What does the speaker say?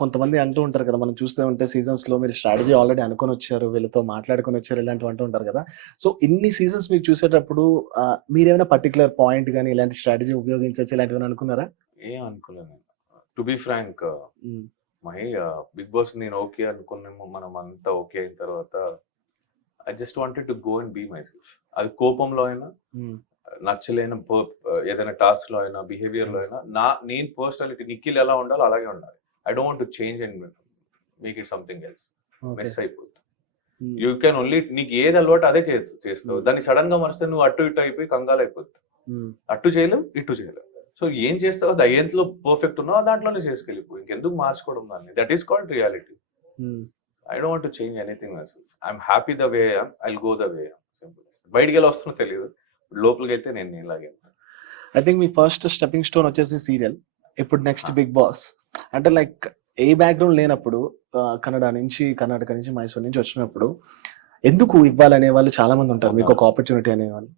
కొంతమంది అంటూ ఉంటారు కదా! మనం చూస్తూ ఉంటే సీజన్స్‌లో మీరు స్ట్రాటజీ ఆల్రెడీ అనుకోనొచ్చారు. వీళ్ళతో మాట్లాడుకొనొచ్చారు ఇలాంటివి అంటూ ఉంటారు కదా! సో, ఇన్ని సీజన్స్ మీరు చూసేటప్పుడు మీరేమైనా పర్టిక్యులర్ పాయింట్ గాని, ఇలాంటి స్ట్రాటజీ ఉపయోగించొచ్చు ఇలాంటివేమైనా అనుకున్నారా? ఏం అనుకోలేదు నేను. To be frank hmm. Mahi, big boss నేను ఓకే అనుకున్నాము. మనం అంతా ఓకే అయిన తర్వాత I just wanted to go and be myself. అది కోపంలో అయినా, హ్మ్. నచ్చలేని ఏదైనా టాస్క్‌లో అయినా, బిహేవియర్‌లో అయినా నేను పర్సనాలిటీ నిఖిల్ ఎలా ఉండాలో అలాగే ఉండాలి. I don't want to change and make it something else. Okay. Mess అయిపోద్ది. హ్మ్. యూ కెన్ ఓన్లీ నీకు ఏది అలవాటు అదే చేస్తావు. హ్మ్. దాన్ని సడెన్‌గా మరిస్తే నువ్వు అటు ఇటు అయిపోయి కంగాలైపోద్ది. హ్మ్. అటు చేయలేవు, ఇటు చేయలేవు. సో ఏం చేస్తావో దేంట్లో పర్ఫెక్ట్ ఉన్నావో దాంట్లోనే చేసుకెళ్ళిపో. ఇంకెందుకు మార్చుకోవడం దాన్ని. That is called reality. Hmm. I don't want to change anything myself. I'm happy the way I am. I'll go the way I am. Simple. బయటికెలా వస్తానో తెలీదు. లోపలికైతే నేను నీలాగే. ఐ థింక్ మీ ఫస్ట్ స్టెప్పింగ్ స్టోన్ వచ్చేసి serial. ఇప్పుడు next ఆ! Big boss. అంటే లైక్ ఏ బ్యాక్‌గ్రౌండ్ లేనప్పుడు కన్నడ నుంచి, కర్ణాటక నుంచి, మైసూర్ నుంచి వచ్చినప్పుడు ఎందుకు ఇవ్వాలనే వాళ్ళు చాలా మంది ఉంటారు. అవునవును. మీకొక ఆపర్చునిటీ అనేవాళ్ళు.